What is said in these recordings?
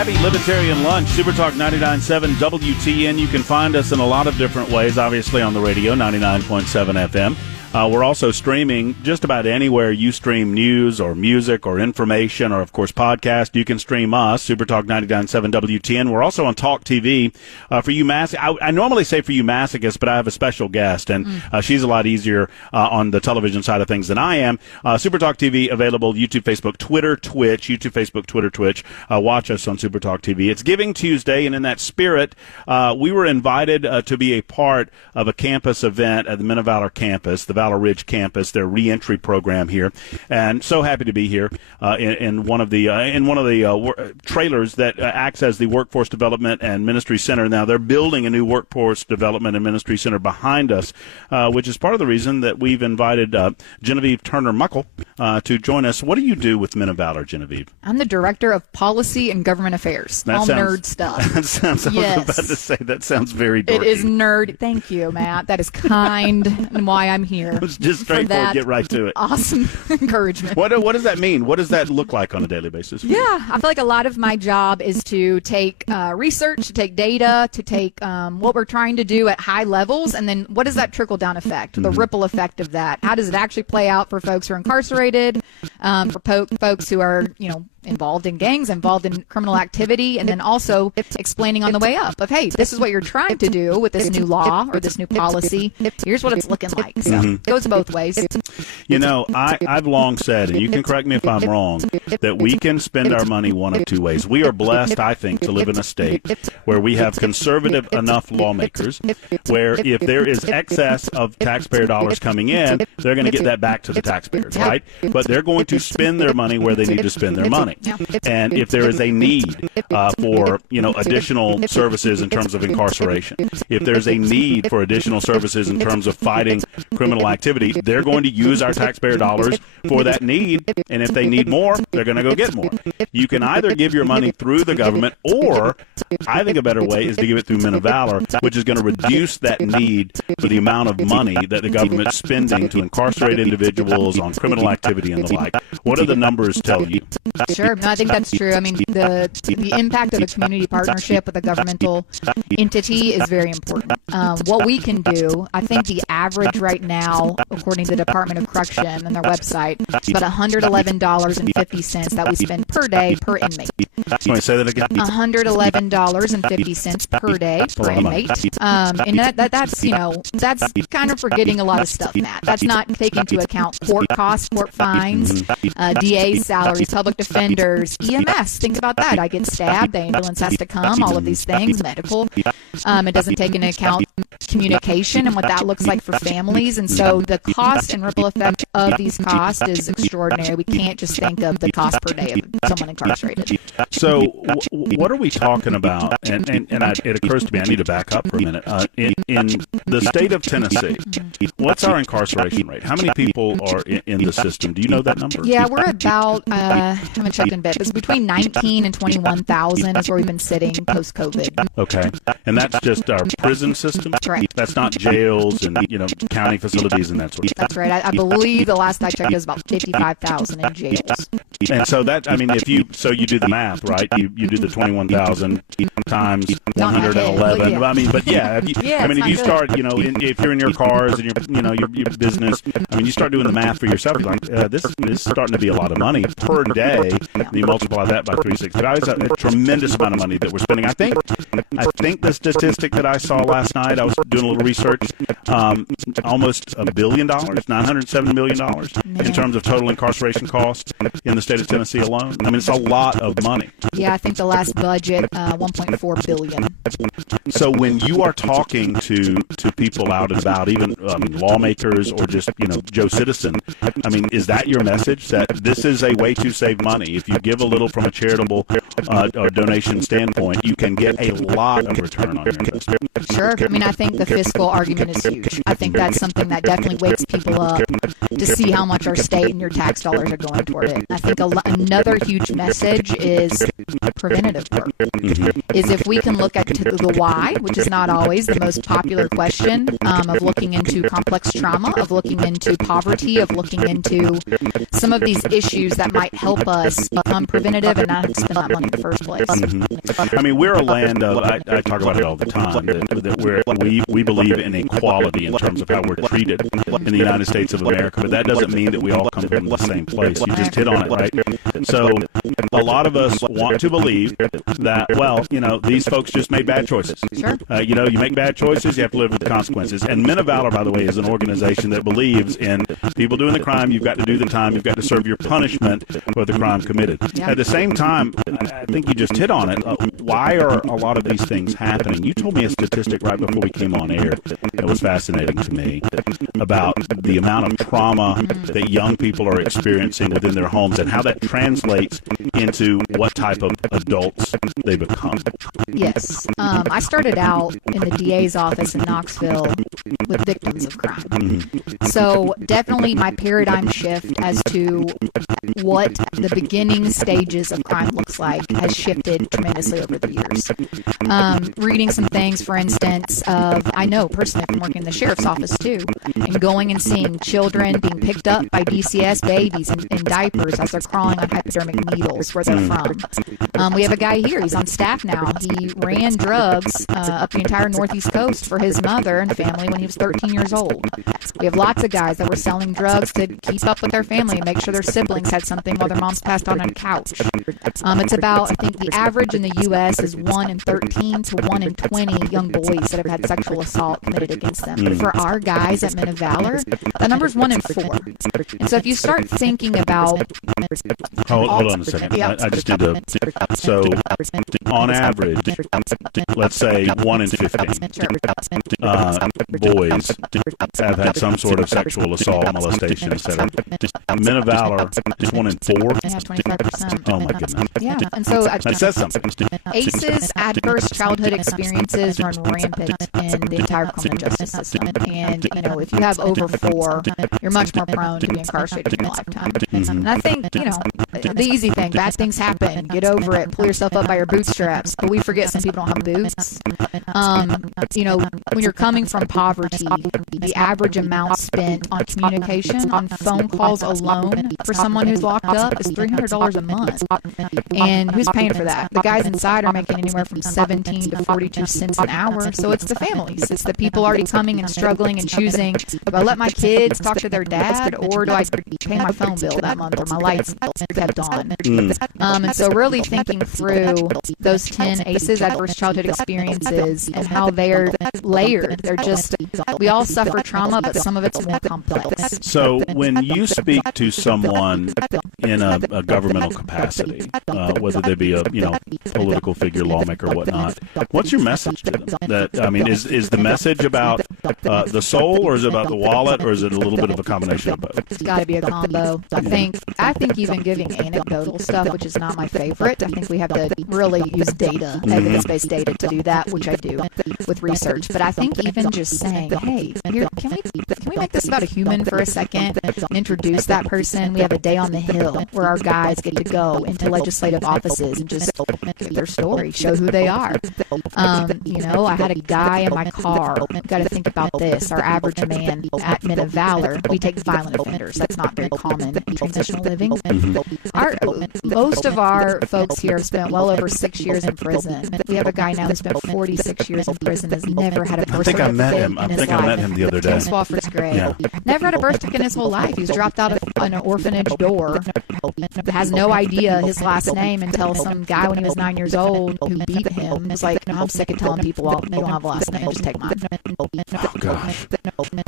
Happy Libertarian Lunch, Super Talk 99.7 WTN. You can find us in a lot of different ways, obviously on the radio, 99.7 FM. We're also streaming just about anywhere you stream news or music or information or, of course, podcast. You can stream us, Super Talk 99.7 WTN. We're also on Talk TV. For you I normally say for you masochists, but I have a special guest, and she's a lot easier on the television side of things than I am. Super Talk TV available, YouTube, Facebook, Twitter, Twitch, YouTube, Facebook, Twitter, Twitch. Watch us on Super Talk TV. It's Giving Tuesday, and in that spirit, we were invited to be a part of a campus event at the Men of Valor campus, the Valor Ridge campus, their reentry program here, and so happy to be here in one of the trailers that acts as the Workforce Development and Ministry Center. Now they're building a new Workforce Development and Ministry Center behind us, which is part of the reason that we've invited Genevieve Turner-Muckle to join us. What do you do with Men of Valor, Genevieve? I'm the Director of Policy and Government Affairs. Nerd stuff. That sounds. Yes. I was about to say that sounds very dorky. It is nerd. Thank you, Matt. That is kind and why I'm here. It's just straightforward. Get right to it. Awesome encouragement. What does that mean? What does that look like on a daily basis? Yeah, I feel like a lot of my job is to take research, to take data, to take what we're trying to do at high levels, and then what is that trickle-down effect, the ripple effect of that? How does it actually play out for folks who are incarcerated, for folks who are, involved in gangs, involved in criminal activity, and then also explaining on the way up of, hey, this is what you're trying to do with this new law or this new policy. Here's what it's looking like. So it goes both ways. I've long said, and you can correct me if I'm wrong, that we can spend our money one of two ways. We are blessed, I think, to live in a state where we have conservative enough lawmakers where if there is excess of taxpayer dollars coming in, they're going to get that back to the taxpayers, right? But they're going to spend their money where they need to spend their money. And if there is a need for additional services in terms of incarceration, if there's a need for additional services in terms of fighting criminal activity, they're going to use our taxpayer dollars for that need. And if they need more, they're going to go get more. You can either give your money through the government, or I think a better way is to give it through Men of Valor, which is going to reduce that need for the amount of money that the government's spending to incarcerate individuals on criminal activity and the like. What do the numbers tell you? Sure. No, I think that's true. I mean, the impact of a community partnership with a governmental entity is very important. What we can do, I think the average right now, according to the Department of Correction and their website, is about $111.50 that we spend per day per inmate. Can I say that again? $111.50 per day per inmate. And that's kind of forgetting a lot of stuff, Matt. That's not taking into account court costs, court fines, DA's salaries, public defenders, EMS. Think about that. I get stabbed, the ambulance has to come, all of these things, medical. It doesn't take into account communication and what that looks like for families. And so the cost and ripple effect of these costs is extraordinary. We can't just think of the cost per day of someone incarcerated. So what are we talking about? And it occurs to me, I need to back up for a minute. In the state of Tennessee, what's our incarceration rate? How many people are in the system? Do you know that number? Yeah, we're about, I haven't checked in a bit, but it's between 19 and 21,000 is where we've been sitting post-COVID. Okay. And that's just our prison system? Right. That's not jails and, county facilities and that sort of stuff. That's right. I believe the last I checked it was about 55,000 in jails. And so you do the math, right? You do the 21,000 times 111. Yeah. If you start, if you're in your cars and your business, you start doing the math for yourself. You're like, this is starting to be a lot of money per day. And you multiply that by 365. It's a tremendous amount of money that we're spending. I think the statistic that I saw last night, I was doing a little research, almost $1 billion, $907 million in terms of total incarceration costs in the state of Tennessee alone. It's a lot of money. Yeah, I think the last budget, $1.4 billion. So when you are talking to people out and about, even lawmakers or just Joe Citizen, is that your message, that this is a way to save money? If you give a little from a charitable or donation standpoint, you can get a lot of return on your investment. Sure. I think the fiscal argument is huge. I think that's something that definitely wakes people up to see how much our state and your tax dollars are going toward it. I think another huge message is preventative work. Is if we can look at to the why, which is not always the most popular question, of looking into complex trauma, of looking into poverty, of looking into some of these issues that might help us become preventative and not have to spend that money in the first place. I mean, we're a land of, I talk about it all the time, that we believe in equality in terms of how we're treated in the United States of America, but that doesn't mean that we all come from the same place. You just hit on it, right? So a lot of us want to believe that, well, these folks just made bad choices. Sure. You make bad choices, you have to live with the consequences. And Men of Valor, by the way, is an organization that believes in people doing the crime, you've got to do the time, you've got to serve your punishment for the crime committed. Yeah. At the same time, I think you just hit on it. Why are a lot of these things happening? You told me a statistic right before we came on air that was fascinating to me about the amount of trauma that young people are experiencing within their homes and how that translates into what type of adults they become. Yes. I started out in the DA's office in Knoxville with victims of crime. So definitely my paradigm shift as to what the beginning stages of crime looks like has shifted tremendously over the years. Reading some things, for instance, I know personally from working in the sheriff's office too, and going and seeing children being picked up by DCS babies in diapers as they're crawling on hypodermic needles where they're from. We have a guy here, he's on staff now. He ran drugs up the entire Northeast coast for his mother and family when he was 13 years old. We have lots of guys that were selling drugs to keep up with their family and make sure their siblings had something while their moms passed on a couch. It's about, I think the average in the U.S. is 1 in 13 to 1 in 20 young boys that have had sexual assault committed against them. But for our guys at Men of Valor, that number's 1 in 4. And so if you start thinking about... Hold on a second. Yeah. I just need to... So, on average, let's say 1 in 15 boys have had some sort of sexual assault, molestation, etc. Men of Valor is 1 in 4. Yeah, 25%. Oh my goodness. Yeah, and so That says something. ACEs, adverse childhood experiences, run rampant in the entire criminal justice system. And, if you have over 4, you're much more prone to be incarcerated in your lifetime. And I think, the easy thing, bad things happen, get over it, pull yourself up by your bootstraps. But we forget some people don't have boots. When you're coming from poverty, the average amount spent on communication, on phone calls alone, for someone who's locked up is $300 a month. And who's paying for that? The guys inside are making anywhere from 17 to 42 cents an hour. So it's the families. It's the people already coming and struggling and choosing, do I let my kids talk to their dad, or do I pay my phone bill that month, or my lights kept on? And so really thinking through those 10 ACEs, adverse childhood experiences, and how they're layered. They're just, we all suffer trauma, but some of it's more complex. So when you speak to someone in a governmental capacity, whether they be a political figure, lawmaker, whatnot, what's your message to them? Is the message about the soul, or is it about the wallet, or is it a little bit of a combination of both? It's got to be a combo. I think even giving anecdotal stuff, which is not my favorite, I think we have to really use data, evidence-based data, to do that, which I do with research. But I think even just saying, hey, here, can we make this about a human for a second and introduce that person? We have a day on the Hill where our guys get to go into legislative offices and just give their story, show who they are. I had a guy in my car. Got to think about this. Our average man at Men of Valor, we take violent offenders. That's not very common in transitional living. Most of our folks here have spent well over 6 years in prison. We have a guy now who spent 46 years in prison, has never had a birth certificate. I met him the other day. In Swafford's grave. Yeah. Never had a birth certificate in his whole life. He was dropped out of an orphanage door. Has no idea his last name until some guy when he was 9 years old who beat him was like, no, I'm sick of telling people, well, they don't have a last name, just take mine. Oh, gosh.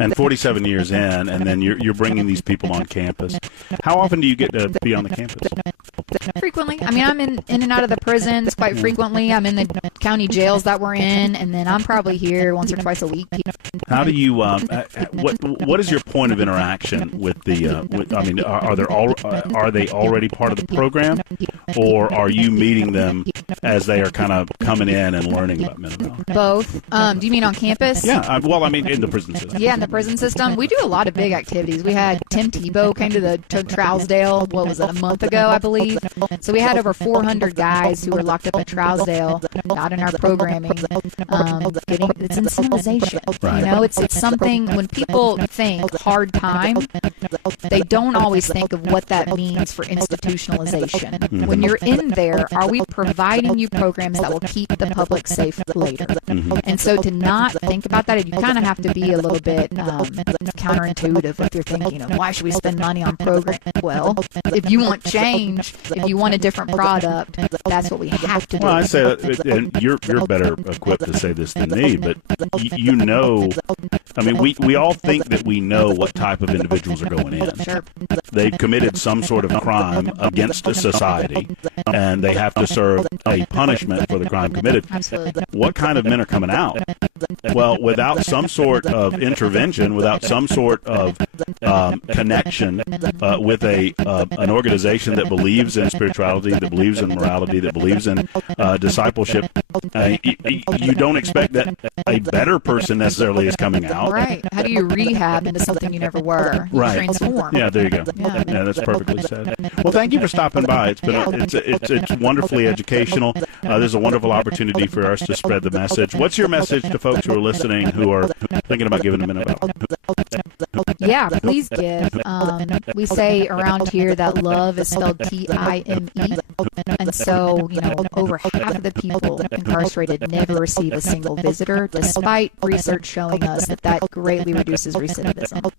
And 47 years in, and then you're bringing these people on campus. How often do you get to be on the campus? Frequently. I'm in and out of the prisons quite frequently. I'm in the county jails that we're in, and then I'm probably here once or twice a week. How do you, what is your point of interaction with the, are they already part of the program, or are you meeting them as they are kind of coming in and learning about mental health? Both. Do you mean on campus? Yeah, in the prison system. Yeah, in the prison system. We do a lot of big activities. We had Tim Tebow came to Trousdale, a month ago, I believe. So we had over 400 guys who were locked up in Trousdale, not in our programming. It's incentivization. Right. You know, it's something when people think hard time, they don't always think of what that means for institutionalization. Mm-hmm. When you're in there, are we providing you programs that will keep the public safe later? Mm-hmm. And so to not think about that, you kind of have to be a little bit counterintuitive if you're thinking, why should we spend money on programs? Well, if you want change, if you want a different product, that's what we have to do. Well, I say that, and you're better equipped to say this than me, but I mean, we all think that we know what type of individuals are going in. Sure. They've committed some sort of crime against a society, and they have to serve a punishment for the crime committed. Absolutely. What kind of men are coming out? Well, without some sort of intervention, without some sort of connection with an organization that believes in spirituality, that believes in morality, that believes in discipleship, you don't expect that a better person necessarily is coming out. Right. How do you rehab into something you never were? You Right. transform. Yeah, there you go. Yeah, that's perfectly said. Well, thank you for stopping by. It's been it's wonderfully educational. There's a wonderful opportunity for us to spread the message. What's your message to folks who are listening who are thinking about giving a minute out? Yeah, please give. We say around here that love is spelled Time. And so, over half of the people incarcerated never receive a single visitor, despite research showing us that greatly reduces recidivism.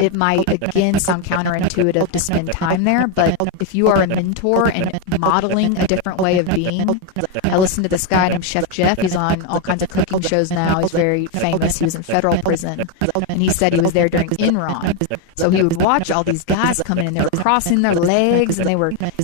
It might, again, sound counterintuitive to spend time there, but if you are a mentor and modeling a different way of being, I listen to this guy named Chef Jeff. He's on all kinds of cooking shows now. He's very famous. He was in federal prison, and he said he was there during Enron. So he would watch all these guys come in, and they were crossing their legs, and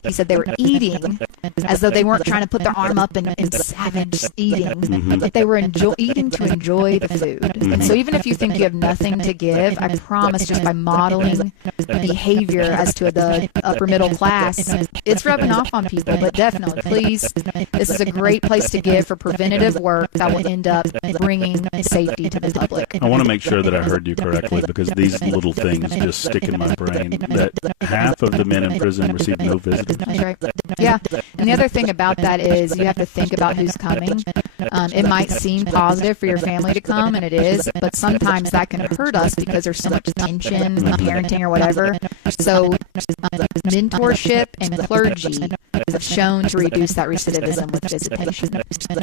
he said they were eating as though they weren't trying to put their arm up in savage eating, but they were eating to enjoy the food. And so even if you think you have nothing to give, I promise just by modeling behavior as to the upper middle class, it's rubbing off on people. But definitely, please, this is a great place to give for preventative work that will end up bringing safety to the public. I want to make sure that I heard you correctly, because these little things just stick in my brain, that half of the men in prison receive no visitors. That's right. Yeah. And the other thing about that is you have to think about who's coming. It might seem positive for your family to come, and it is, but sometimes that can hurt us because there's so much tension, parenting or whatever. So mentorship and clergy have shown to reduce that recidivism with visitation.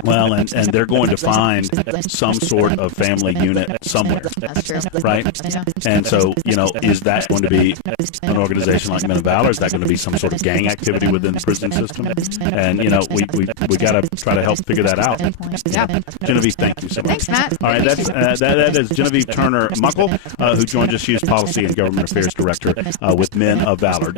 Well, and they're going to find some sort of family unit somewhere. That's true. Right? And so, is that going to be an organization like Men of Valor? Is that going to be some sort of gang activity within the prison system? And, we got to try to help figure that out. Yeah. Genevieve, thank you so much. Thanks, Matt. All right, that is Genevieve Turner Muckle, who joins us. She is Policy and Government Affairs Director with Men of Valor.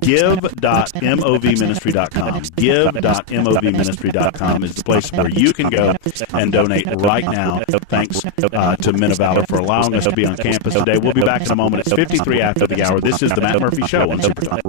Give.movministry.com. Give.movministry.com is the place where you can go and donate right now. Thanks to Men of Valor for allowing us to be on campus today. We'll be back in a moment. It's 53 after the hour. This is the Matt Muprhy Show on Super Talk.